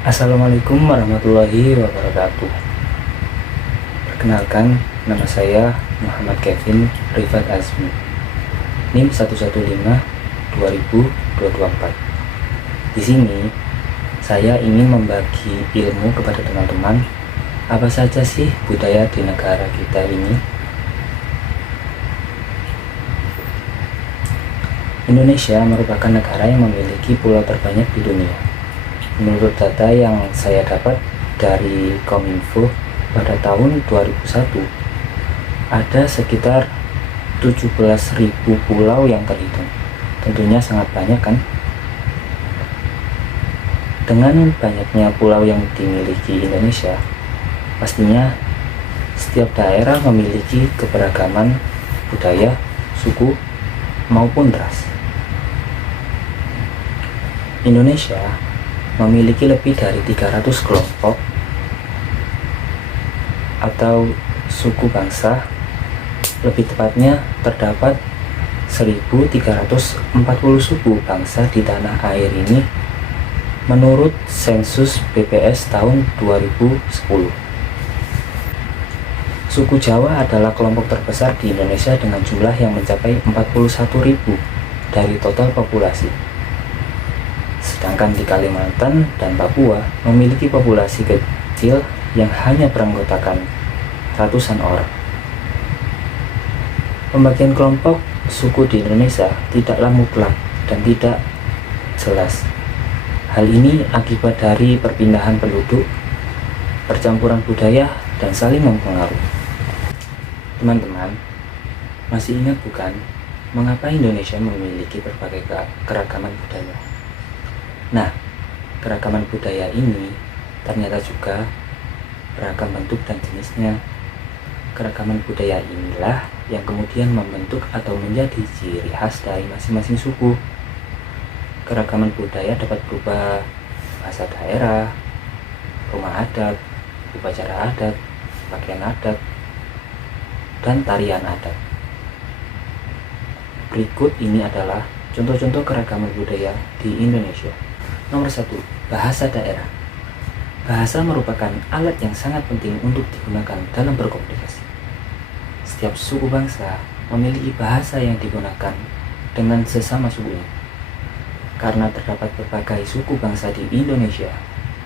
Assalamualaikum warahmatullahi wabarakatuh. Perkenalkan, nama saya Muhammad Kevin Rifat Azmi, NIM 115-2024. Di sini, saya ingin membagi ilmu kepada teman-teman. Apa saja sih budaya di negara kita ini? Indonesia merupakan negara yang memiliki pulau terbanyak di dunia. Menurut data yang saya dapat dari Kominfo pada tahun 2001, ada sekitar 17.000 pulau yang terhitung. Tentunya sangat banyak kan? Dengan banyaknya pulau yang dimiliki Indonesia, pastinya setiap daerah memiliki keberagaman budaya, suku, maupun ras. Indonesia memiliki lebih dari 300 kelompok atau suku bangsa. Lebih tepatnya terdapat 1.340 suku bangsa di tanah air ini menurut sensus BPS tahun 2010. Suku Jawa adalah kelompok terbesar di Indonesia dengan jumlah yang mencapai 41.000 dari total populasi. Sedangkan di Kalimantan dan Papua memiliki populasi kecil yang hanya beranggotakan ratusan orang. Pembagian kelompok suku di Indonesia tidaklah mutlak dan tidak jelas. Hal ini akibat dari perpindahan penduduk, percampuran budaya, dan saling mempengaruhi. Teman-teman, masih ingat bukan mengapa Indonesia memiliki berbagai keragaman budaya? Nah, keragaman budaya ini ternyata juga beragam bentuk dan jenisnya. Keragaman budaya inilah yang kemudian membentuk atau menjadi ciri khas dari masing-masing suku. Keragaman budaya dapat berupa bahasa daerah, rumah adat, upacara adat, pakaian adat, dan tarian adat. Berikut ini adalah contoh-contoh keragaman budaya di Indonesia. Nomor 1, bahasa daerah. Bahasa merupakan alat yang sangat penting untuk digunakan dalam berkomunikasi. Setiap suku bangsa memiliki bahasa yang digunakan dengan sesama sukunya. Karena terdapat berbagai suku bangsa di Indonesia,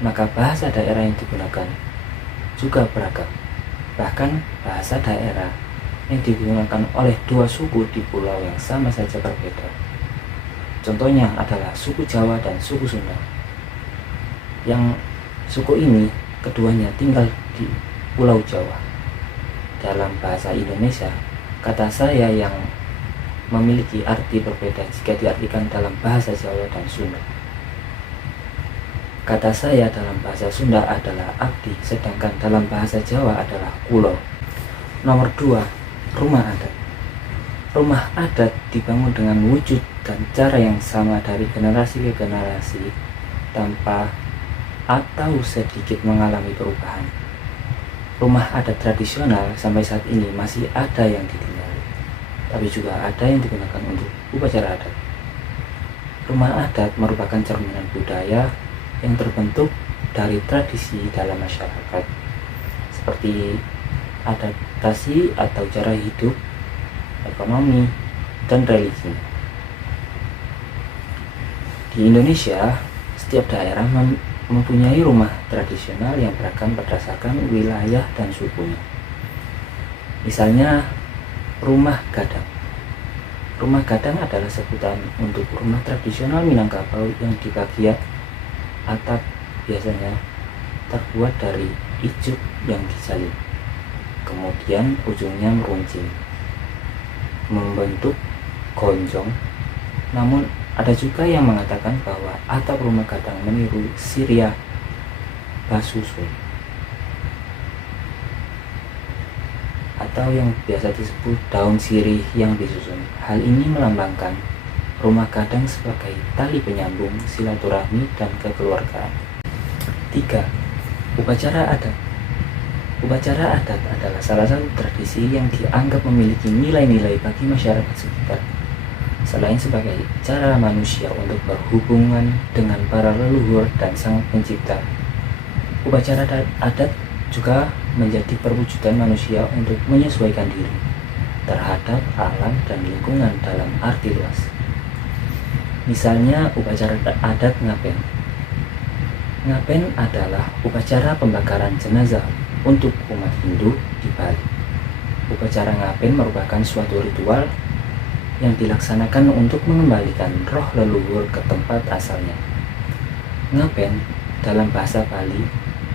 maka bahasa daerah yang digunakan juga beragam. Bahkan bahasa daerah yang digunakan oleh dua suku di pulau yang sama saja berbeda. Contohnya adalah suku Jawa dan suku Sunda. Yang suku ini keduanya tinggal di Pulau Jawa. Dalam bahasa Indonesia, kata saya yang memiliki arti berbeda jika diartikan dalam bahasa Jawa dan Sunda. Kata saya dalam bahasa Sunda adalah abdi, sedangkan dalam bahasa Jawa adalah kulo. Nomor 2, rumah adat. Rumah adat dibangun dengan wujud dan cara yang sama dari generasi ke generasi tanpa atau sedikit mengalami perubahan. Rumah adat tradisional sampai saat ini masih ada yang ditinggali, tapi juga ada yang digunakan untuk upacara adat. Rumah adat merupakan cerminan budaya yang terbentuk dari tradisi dalam masyarakat, seperti adaptasi atau cara hidup, ekonomi, dan religi. Di Indonesia, setiap daerah mempunyai rumah tradisional yang beragam berdasarkan wilayah dan sukunya. Misalnya, rumah gadang. Rumah gadang adalah sebutan untuk rumah tradisional Minangkabau yang di bagian atap biasanya terbuat dari ijuk yang disalin. Kemudian ujungnya meruncing membentuk gonjong. Namun ada juga yang mengatakan bahwa atap rumah gadang meniru Syria basusun atau yang biasa disebut daun sirih yang disusun. Hal ini melambangkan rumah gadang sebagai tali penyambung silaturahmi dan kekeluargaan. 3. Upacara adat. Upacara adat adalah salah satu tradisi yang dianggap memiliki nilai-nilai bagi masyarakat sekitar. Selain sebagai cara manusia untuk berhubungan dengan para leluhur dan sang pencipta, Adat juga menjadi perwujudan manusia untuk menyesuaikan diri terhadap alam dan lingkungan dalam arti luas. Misalnya upacara adat Ngaben. Ngaben adalah upacara pembakaran jenazah untuk umat Hindu di Bali. Upacara Ngaben merupakan suatu ritual yang dilaksanakan untuk mengembalikan roh leluhur ke tempat asalnya. Ngaben dalam bahasa Bali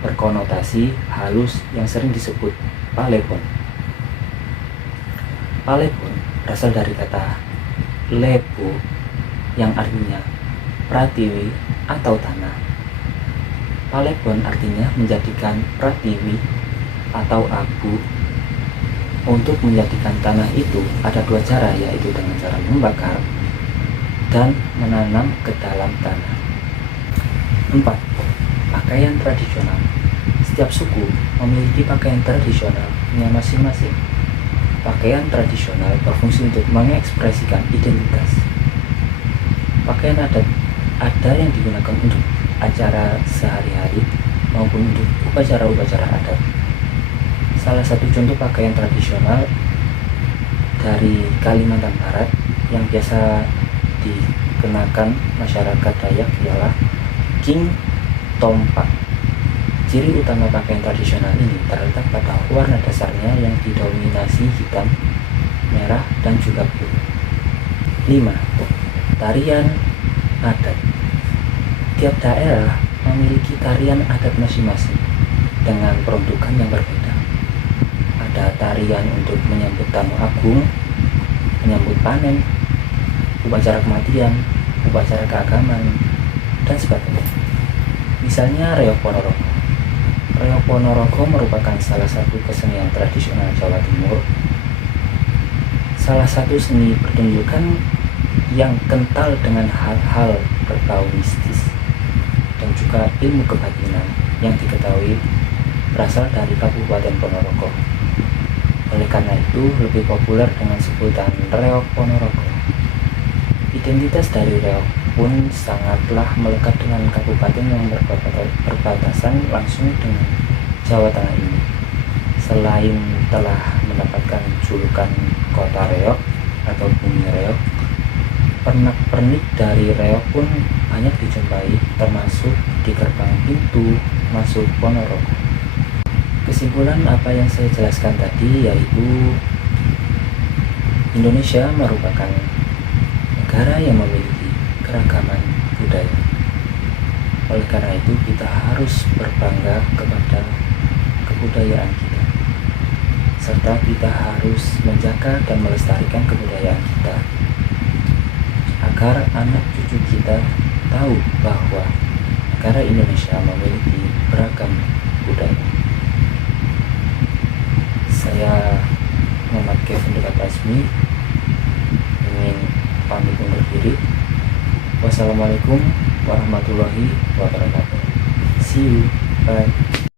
berkonotasi halus yang sering disebut Palebon. Palebon berasal dari kata lebo yang artinya pratiwi atau tanah. Palebon artinya menjadikan pratiwi atau abu. Untuk menjadikan tanah itu ada dua cara, yaitu dengan cara membakar dan menanam ke dalam tanah. 4. Pakaian tradisional. Setiap suku memiliki pakaian tradisionalnya masing-masing. Pakaian tradisional berfungsi untuk mengekspresikan identitas. Pakaian adat ada yang digunakan untuk acara sehari-hari maupun untuk upacara-upacara adat. Salah satu contoh pakaian tradisional dari Kalimantan Barat yang biasa dikenakan masyarakat Dayak ialah King Tompak. Ciri utama pakaian tradisional ini terletak pada warna dasarnya yang didominasi hitam, merah, dan juga biru. 5. Tarian adat. Tiap daerah memiliki tarian adat masing-masing dengan peruntukan yang berbeda. Ada tarian untuk menyambut tamu agung, menyambut panen, upacara kematian, upacara keagamaan, dan sebagainya. Misalnya Reok Ponorogo. Reok Ponorogo merupakan salah satu kesenian tradisional Jawa Timur. Salah satu seni pertunjukan yang kental dengan hal-hal berbau mistis dan juga ilmu kebatinan yang diketahui berasal dari Kabupaten Ponorogo. Oleh karena itu lebih populer dengan sebutan Reok Ponorogo. Identitas dari Reok pun sangatlah melekat dengan kabupaten yang berbatasan langsung dengan Jawa Tengah ini. Selain telah mendapatkan julukan Kota Reok atau Bumi Reok, pernak-pernik dari Reok pun banyak dijumpai, termasuk di gerbang pintu masuk Ponorogo. Kesimpulan apa yang saya jelaskan tadi yaitu Indonesia merupakan negara yang memiliki keragaman budaya. Oleh karena itu kita harus berbangga kepada kebudayaan kita, serta kita harus menjaga dan melestarikan kebudayaan kita agar anak cucu kita tahu bahwa negara Indonesia memiliki beragam budaya. Saya Muhammad Kevin Dekat Asmi ingin pamit undur diri. Wassalamualaikum warahmatullahi wabarakatuh. See you. Bye.